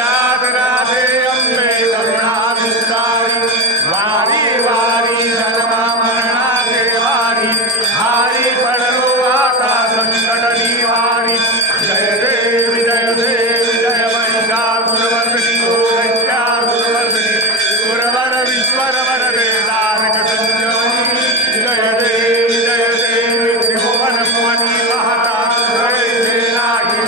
राधे राधे अंबे करुणासुंदरी वारी वारी जन्म मरणाचे वारी हारी पडलो आता संकट निवारी जय देवी जय महिषासुरमर्दिनी दैत्या सुरमर्दिनी सुरवर विश्वर वरदे तारक संजीवनी जय देवी त्रिभुवन भुवनी महता जय नाही